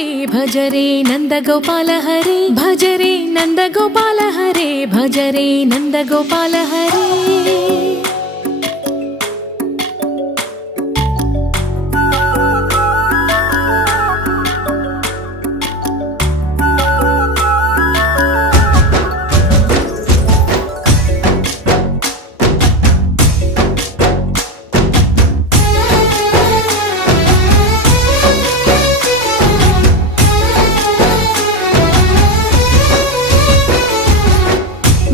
हरे भज रे नंद गोपाल हरे भज रे नंद गोपाल हरे भज रे नंद गोपाल हरे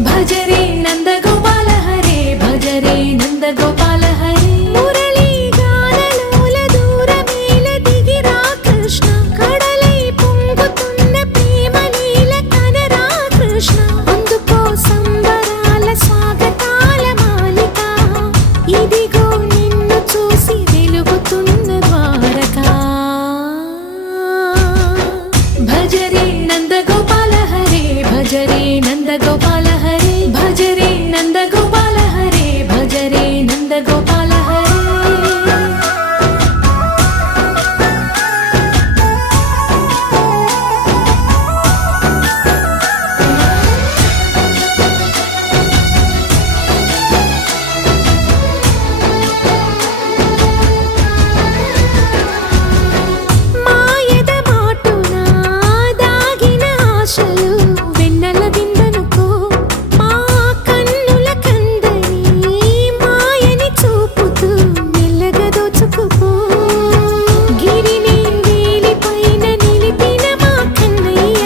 भज रे नंद गोपाल हरे भज रे नंद गोपाल हरे मुरली गानलोल दूरमेल दिगिरा कृष्ण कड़लै పొంగుతున్న ప్రేమ నీల కనరా కృష్ణ అందుకో సంబరాల స్వాగతాల మాలిక ఇదిగో నిన్ను చూసి వెలుగుతున్న ద్వారకా భజ రే నంద గోపాల హరే భజ రే నంద గోపాల హరే भज रे नंद गोपाल हरे भज रे नंद गोपाल हरे మాయద మాటున దాగిన ఆశలు వెన్నెల విందనుకో మా కన్నుల కందని మాయని చూపుతూ మెల్లగా దోచుకుపో గిరిని వేలిపైన నిలిపిన మా కన్నయ్య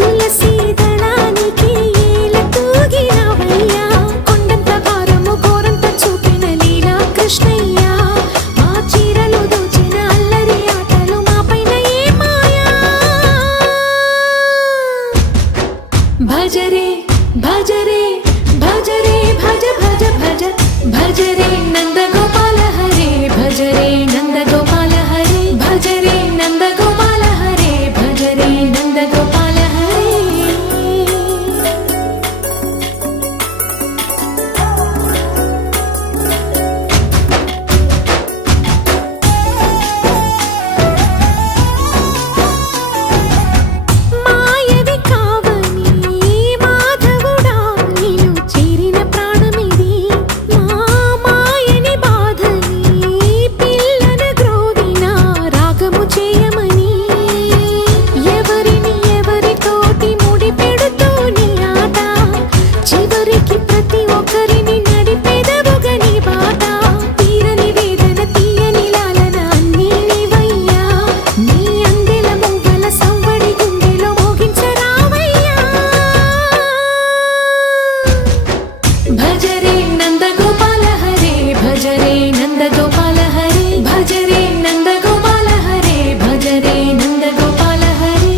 తులసి దళానికి ఏల తూగినవయ్యా కొండంత భారము గోరంత చూపిన లీలా కృష్ణయ్య మా చీరలు దోచిన అల్లరి ఆటలు మాపైన ఏ మాయా भज रे भज रे भज रे भज भज भज भज रे नंद गोपाल हरे भज रे नंद गोपाल हरे भज रे नंद गोपाल हरे भज रे नंद गोपाल हरे మాయవి కావని మాధవుడా నిన్ను చేరిన ప్రాణమిది మా మాయని బాధని పిల్లన గ్రోవిన రాగము చేయమని ఎవరిని ఎవరితోటి ముడి పెడుతూ నీ ఆట చివరికి ప్రతి ఒక్కరిని నడిపెదవుగా నీ బాట తీరని వేదన తీయని లాలన అన్నీ నీవయ్యా నీ అందెల మువ్వల సవ్వడి గుండెలో మోగించరావయ్యా భజ రే నంద గోపాల హరే భజ రే నంద గోపాల హరే భజ రే నంద గోపాల హరే భజ రే నంద గోపాల హరే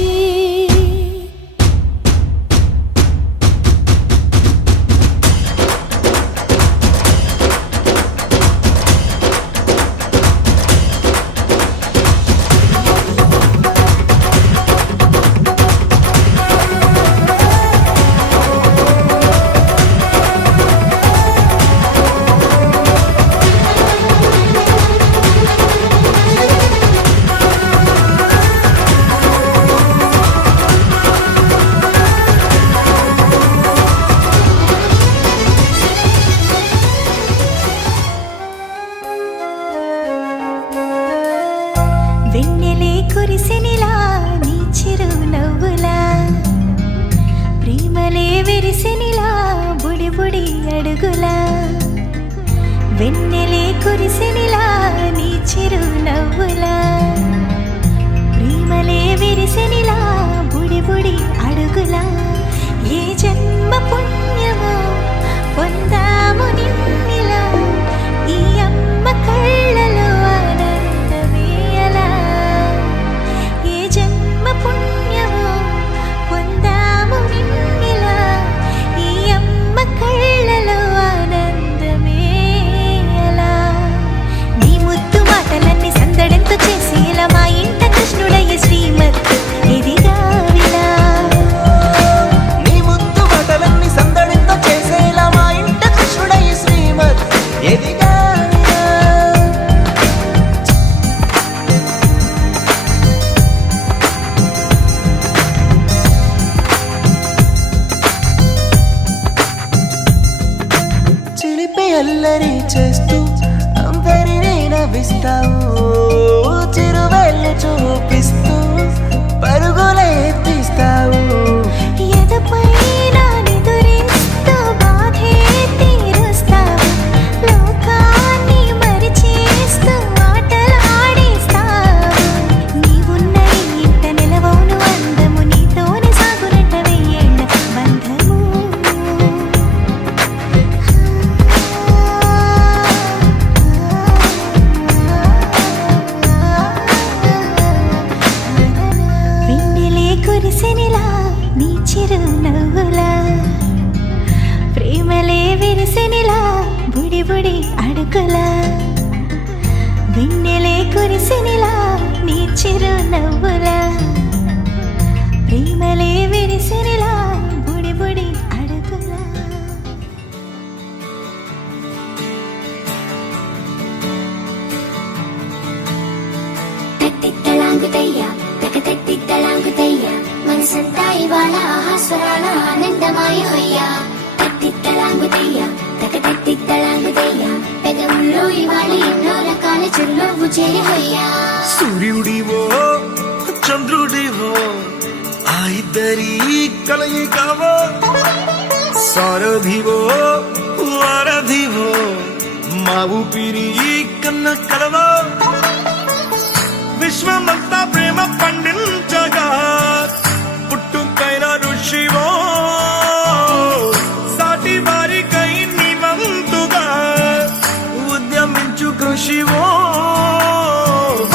వెన్నెలే కురిసెనిలా నీ చిరు నవ్వులా ప్రేమలే విరిసెనిలా బుడి బుడి అడుగులా వెన్నెలే కురిసెనిలా నీ చిరు నవ్వులా ప్రేమలే విరిసెనిలా బుడి బుడి అడుగులా ఏ జన్మ పుణ్యమో పొందాము నిన్నిలా ఈ అమ్మ కళ్ళలో ఆనందమే అలా ఏ జన్మ పుణ్యమో పొందాము నిన్నిలా ఈ అమ్మ కళ్ళలో ఆనందమే అలా నీ ముద్దు మాటలన్నీ సందడెంతో చేసి అల్లరి చేస్తూ అందరినీ నవ్విస్తావు చిరువెళ్ళు చూపిస్తూ పరుగులే తీస్తావు ఎదపై నా నిదురిస్తూ బాధే తీరుస్తావు లోకాన్ని మరిచేస్తూ ఆటలు ఆడిస్తావు నీవున్న ఇంట నిలవవును అందము నీతోనే సాగునట్ట వెయ్యేళ్ళ బంధము వెన్నెలే కురిసెనిలా నీ చిరునవ్వులా ప్రేమలే విరిసెనిలా బుడి బుడి అడుగులా వెన్నెలే కురిసెనిలా నీ చిరునవ్వులా ప్రేమలే విరిసెనిలా బుడి బుడి అడుగులా తట్టిత్తలాంగుతయ్య తకతట్టిత్తలాంగుతయ్య మనసంతా ఇవాళ ఆహాస్వరాల ఆనందమాయ హొయ్యా తట్టిత్తలాంగుతయ్య తకతట్టిత్తలాంగుతయ్య పెదవుల్లో ఇవాళ ఎన్నో రకాల చిరునవ్వు చేయ హొయ్యా సూర్యుడివో చంద్రుడివో ఆ ఇద్దరి కలయికవో సారథివో వారధివో మా ఊపిరి కన్న కలవో విశ్వమంతా ప్రేమ పండించగా పుట్టుకైన ఋషివో సాటి వారికై నివంతుగా ఉద్యమించు కృషివో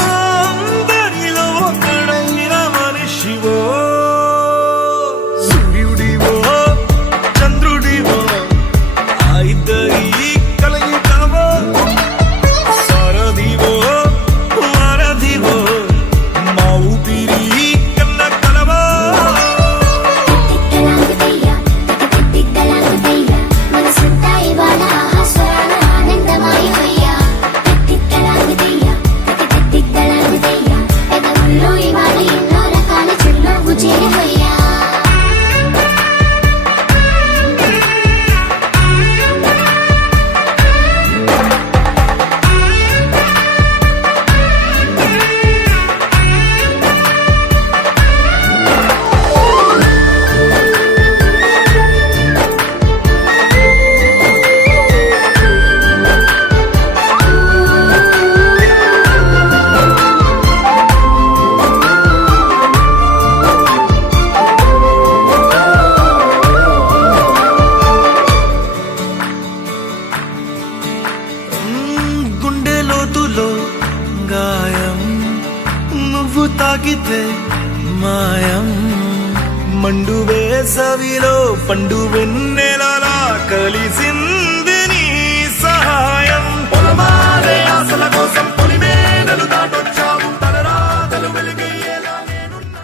అందరిలో ఒకడైన మనిషివో సూర్యుడివో చంద్రుడివో ఆ ఇద్దరి కలయికవో సారథివో వారధివో మా ఊపిరి కన్న కలవో తట్టిత్తలాంగుతయ్య తకతట్టిత్తలాంగుతయ్య మనసంతా ఇవాళ ఆహాస్వరాల ఆనందమాయ హొయ్యా తట్టిత్తలాంగుతయ్య తకతట్టిత్తలాంగుతయ్య పెదవుల్లో ఇవాళ ఎన్నో రకాల చిరునవ్వు చేయ హొయ్యా గుండె లోతులో గాయం నువ్వు తాకితే మాయం మండు వేసవిలో పండు వెన్నెలలా కలిసింది నీ సహాయం పొలమారే ఆశల కోసం పొలిమేనలు దాటొచ్చావు తలరాతలు వెలుగయ్యేలా నేనున్నా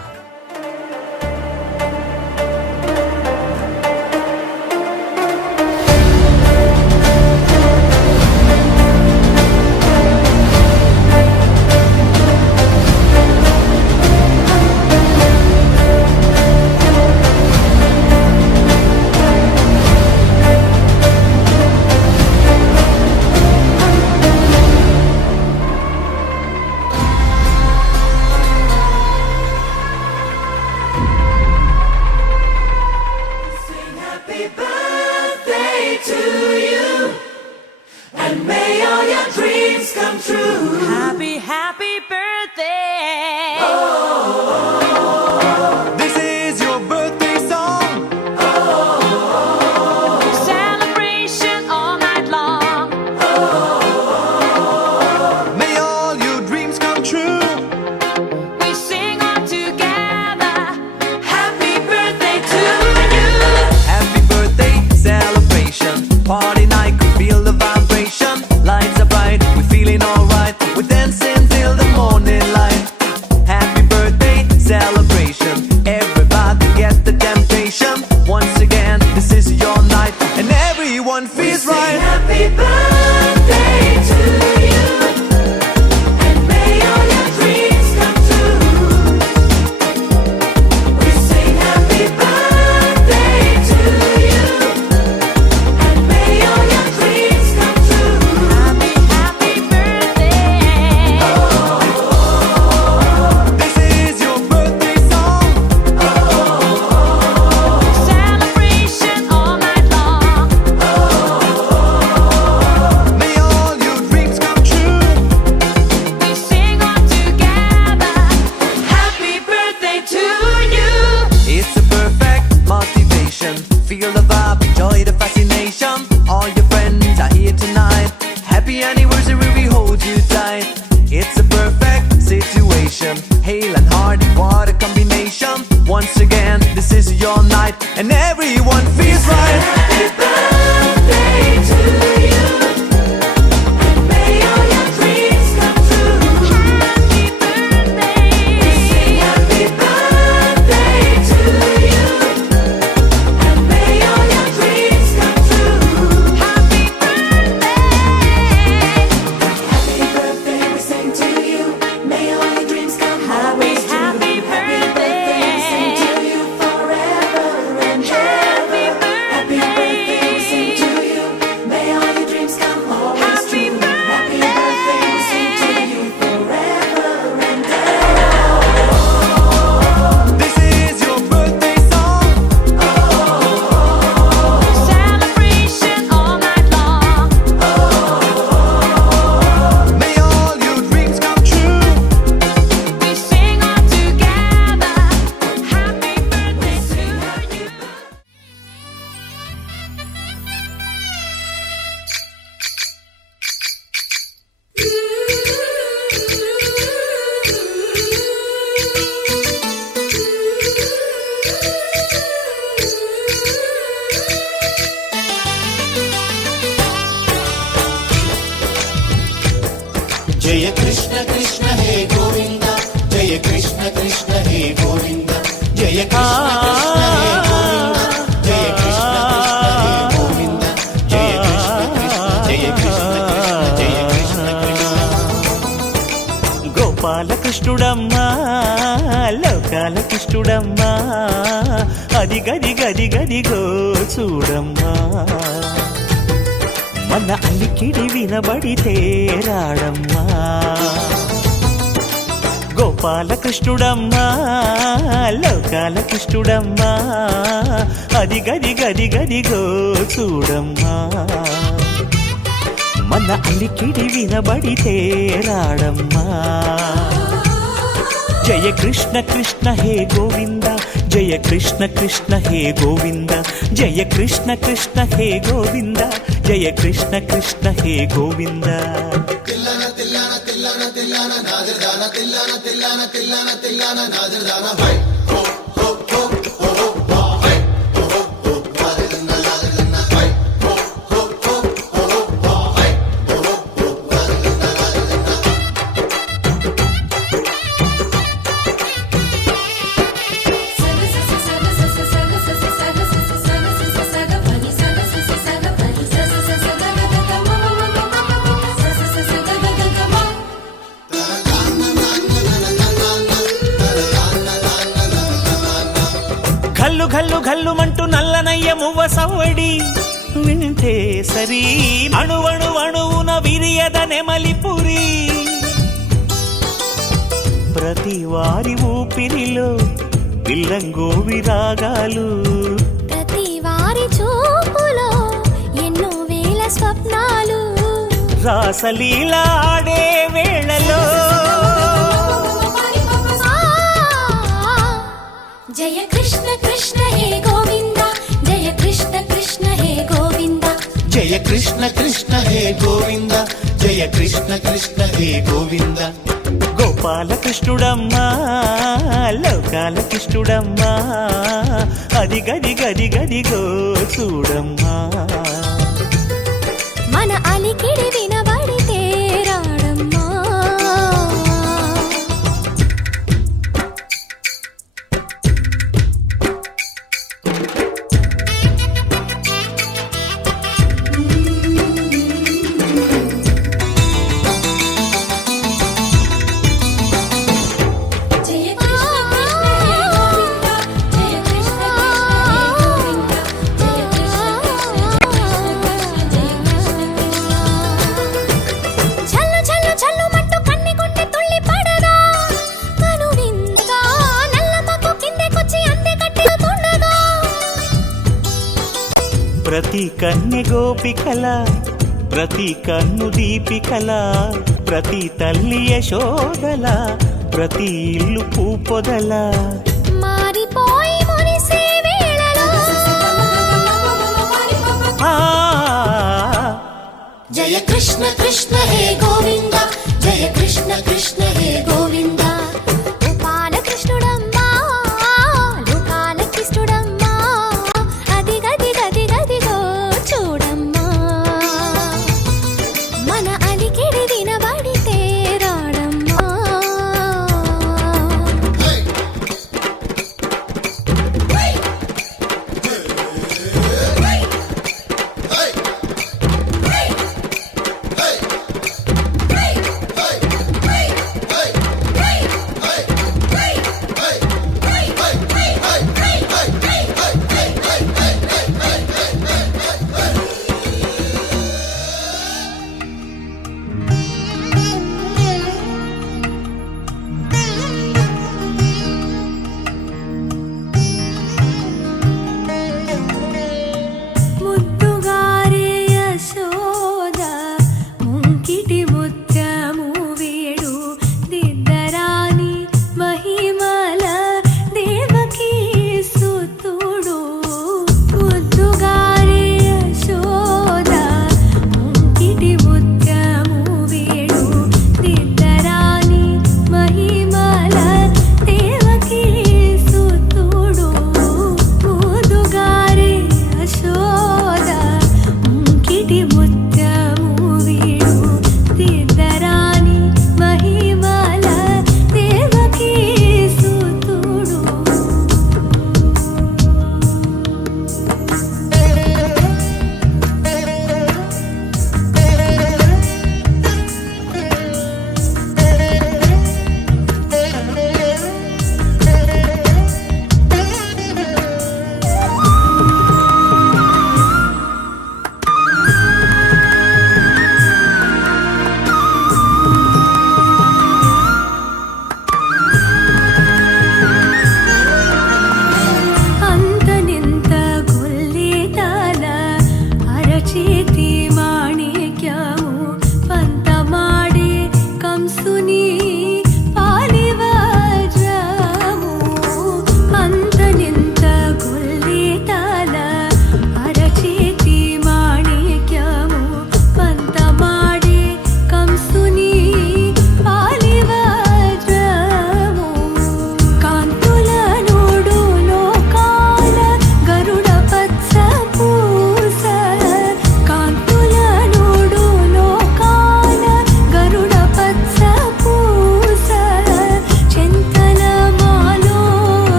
Hale and hearty, what a combination. Once again, this is your night, and everyone feels right. Happy birthday to you. And may all your dreams come true. Happy birthday. We sing happy birthday to you. And may all your dreams come true. Happy birthday. Happy birthday, we sing to you. May all your dreams come always true. Happy birthday, we sing to you forever and ever. Happy birthday, we sing to you. May all your dreams come always true. Happy birthday, we sing to you forever and ever. This is your birthday song. Celebration all night long. May all your dreams come true. We sing all together. Happy birthday to you. జయ కృష్ణ కృష్ణ హే గోవింద జయ కృష్ణ కృష్ణ హే గోవింద జయ కృష్ణ కృష్ణ హే గోవింద జయ కృష్ణ కృష్ణ హే గోవింద జయ కృష్ణ కృష్ణ జయ కృష్ణ కృష్ణ గోపాలకృష్ణుడమ్మా లోకాల కృష్ణుడమ్మా అది గది గది గదిగో చూడమ్మా మన అలికిడి వినబడితే రాడమ్మా గోపాలకృష్ణుడమ్మా లోకాల కృష్ణుడమ్మా అది గది గది గదిగో చూడమ్మా మన అలికిడి వినబడితే రాడమ్మా జయ కృష్ణ కృష్ణ హే గోవింద జయ కృష్ణ కృష్ణ హే గోవింద జయ కృష్ణ కృష్ణ హే గోవింద జయ కృష్ణ కృష్ణ హే గోవింద తిల్లన తిల్లన తిల్లన తిల్లన నాదర్దాన తిల్లన తిల్లన తిల్లన తిల్లన నాదర్దాన హై హో హో హో హో హో హై హో హో హో నాదర్దాన నాదర్దాన హై హో హో హో హో హో హై హో హో హో నాదర్దాన నాదర్దాన ఘల్లు ఘల్లు ఘల్లుమంటూ నల్లనయ్య మువ్వ సవ్వడి వింటే సరి అణువణు అణువున విరియద నెమలిపురి ప్రతి వారి ఊపిరిలో పిల్లంగో విరాగాలు ప్రతి వారి చూపులో ఎన్నో వేల స్వప్నాలు రాసలీల ఆడే వేళలో జయ కృష్ణ కృష్ణ హే గోవింద జయ కృష్ణ కృష్ణ హే గోవింద జయ కృష్ణ కృష్ణ హే గోవింద జయ కృష్ణ కృష్ణ హే గోవింద గోపాలకృష్ణుడమ్మా లోకాల కృష్ణుడమ్మా అది గది గది గదిగో చూడమ్మా మన అలికిడి వినబడితే రాడమ్మా జయ కృష్ణ కృష్ణ హే గోవింద జయ కృష్ణ ప్రతి కన్నె గోపికల ప్రతి కన్ను దీపికల ప్రతి తల్లి యశోదల ప్రతి ఇల్లు పూపొదల మారిపోయి మురిసే వేళలో జయ కృష్ణ కృష్ణ హే గోవింద జయ కృష్ణ కృష్ణ హే గోవింద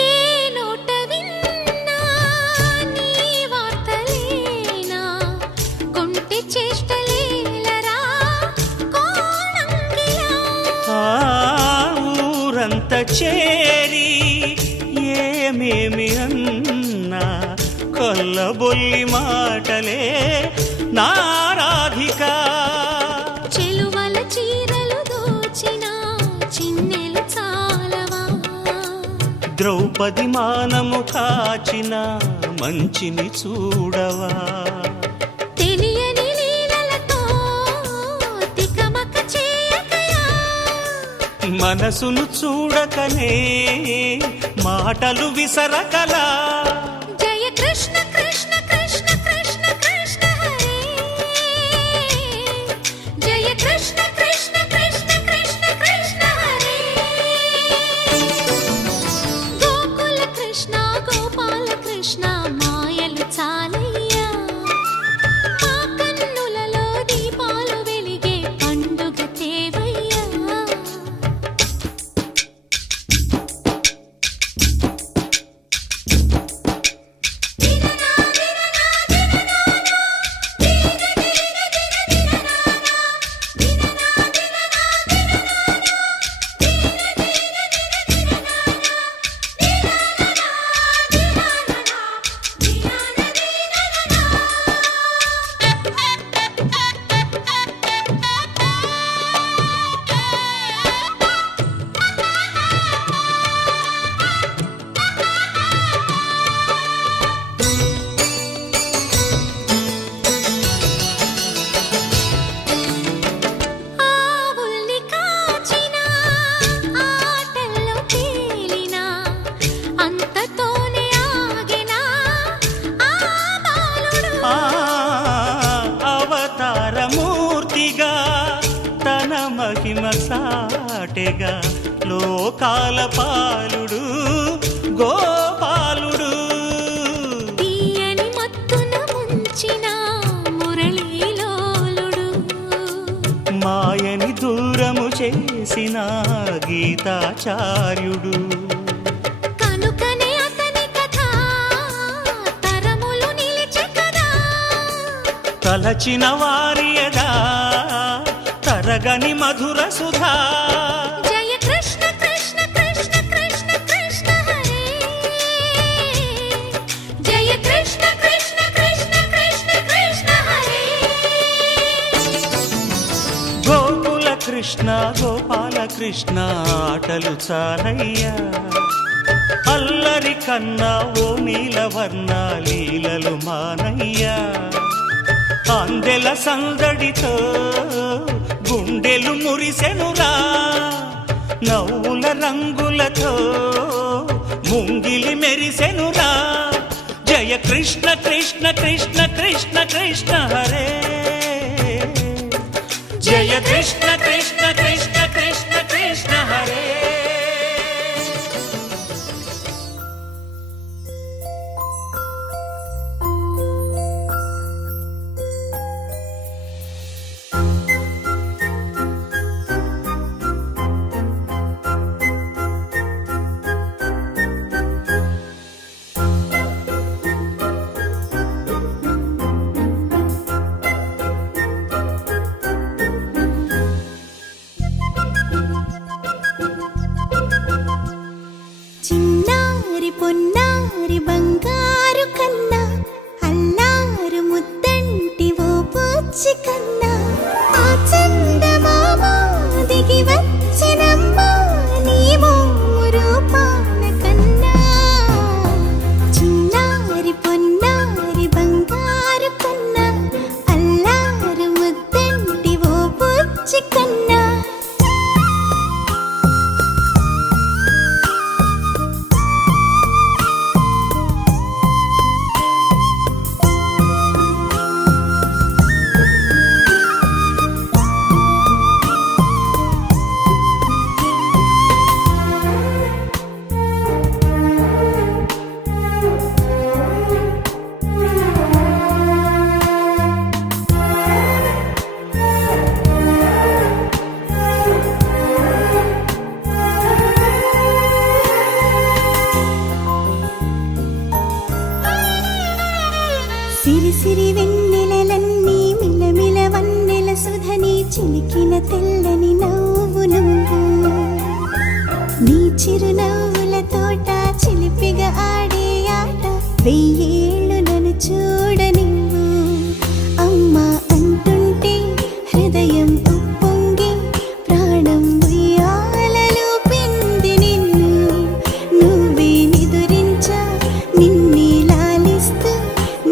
ఏ నోట విన్నా నీ వార్తలేనా కొంటె చేష్టలేలరా కోణంగిలా ఆ ఊరంత చేరి ఏమేమి అన్నా కొల్లబొల్లి మాటలే నారాధిక చెలువల చీరలు దోచిన చిన్నెలు చాలవా ద్రౌపది మానము కాచిన మంచిని చూడవా తెలియని లీలలతో తికమక చేయకయా మనసును చూడకనే మాటలు విసరకలా జయ కృష్ణ కృష్ణ కృష్ణ కృష్ణ కృష్ణ హరే జయ కృష్ణ కృష్ణ కృష్ణ కృష్ణ కృష్ణ హరే గోకుల కృష్ణ గోపాల కృష్ణ మాయలు చాలయ్యా మా కన్నులలో దీపాలు వెలిగే పండుగ తేవయ్యా ఆవుల్ని కాచిన ఆటల్లో తేలిన అంతతోనే ఆగిన ఆ బాలుడు ఆ అవతారమూర్తిగా తన మహిమ సాటెగా లోకాల పాలుడు గోపాలుడు తీయని మత్తున ముంచిన మురళీలోలుడు మాయని దూరము చేసిన గీతాచార్యుడు కనుకనే అతని కథ తరములు నిలిచె కదా తలచిన వారియదా తరగని మధుర సుధా జయ కృష్ణ కృష్ణ కృష్ణ కృష్ణ కృష్ణ హరే జయ కృష్ణ కృష్ణ కృష్ణ కృష్ణ కృష్ణ హరే గోకుల కృష్ణ గోపాల కృష్ణ ఆటలు చాలయ్యా అల్లరి కన్నా ఓ నీలవర్ణ లీలలు మానయ్యా అందెల సందడితో గుండెలు మురిసెనురా నవ్వుల రంగులతో ముంగిలి మెరిసెనురా జయ కృష్ణ కృష్ణ కృష్ణ కృష్ణ కృష్ణ హరే జయ కృష్ణ కృష్ణ కృష్ణ కృష్ణ కృష్ణ హరే సిరి సిరి వెన్నెలలన్నీ మిలమిల వన్నెల సుధని చిలికిన తెల్లని నవ్వు నువ్వు నీ చిరునవ్వుల తోట చిలిపిగా ఆడే ఆట వెయ్యేళ్ళు నన్ను చూడనివ్వు అమ్మా అంటుంటే హృదయం ఉప్పొంగి ప్రాణం ఉయ్యాలలో పింది నిన్ను నువ్వే నిదురించా నిన్నే లాలిస్తూ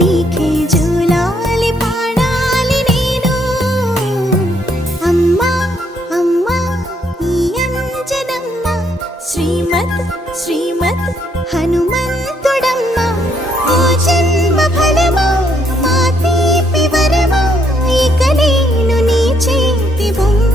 నీకే జూలాలి పాడాలి నేను అమ్మా అమ్మా ఈ అంజనమ్మ శ్రీమత్ శ్రీమత్ హనుమంతుడమ్మ ఓ జన్మ ఫలమా మా తీపి వరమా ఇక నేను నీ చేతి బొమ్మ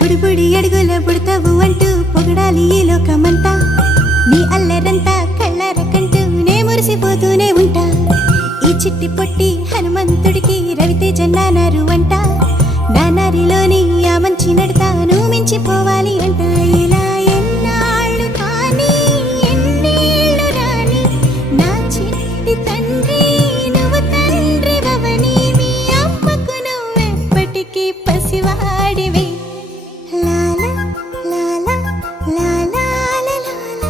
బుడి బుడి అడుగుల బుడతావు అంటూ పొగడాలి ఈ లోకమంతా నీ అల్లరంతా కళ్ళారకంటూ నే మురిసిపోతూనే ఉంటా ఈ చిట్టి పొట్టి హనుమంతుడికి రవితేజ నానారు అంట నానారిలోని ఆ మంచి నడతాను మించిపోవాలి అంట ఇలా ఎన్నాళ్ళు కానీ ఎన్నేళ్ళు రాని నా చిట్టి తండ్రి నువ్వు తండ్రి భవని మీ అమ్మకు నువ్వెప్పటికీ పసివాడివే లాల లాల లాల లాల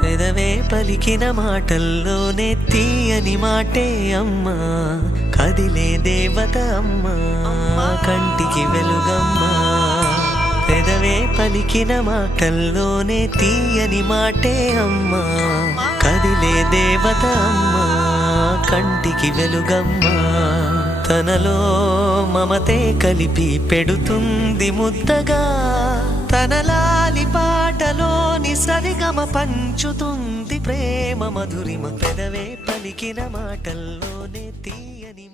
పెదవే పలికిన మాటల్లోనే తీయని మాటే అమ్మా కదిలే దేవత అమ్మా కంటికి వెలుగమ్మా పెదవే పలికిన మాటల్లోనే తీయని మాటే అమ్మా కదిలే దేవత అమ్మా కంటికి వెలుగమ్మా తనలో మమతే కలిపి పెడుతుంది ముద్దగా తనలాలి పాటలోని సరిగమ పంచుతుంది ప్రేమ మధురిమ పెదవే పలికిన మాటల్లోనే తీయని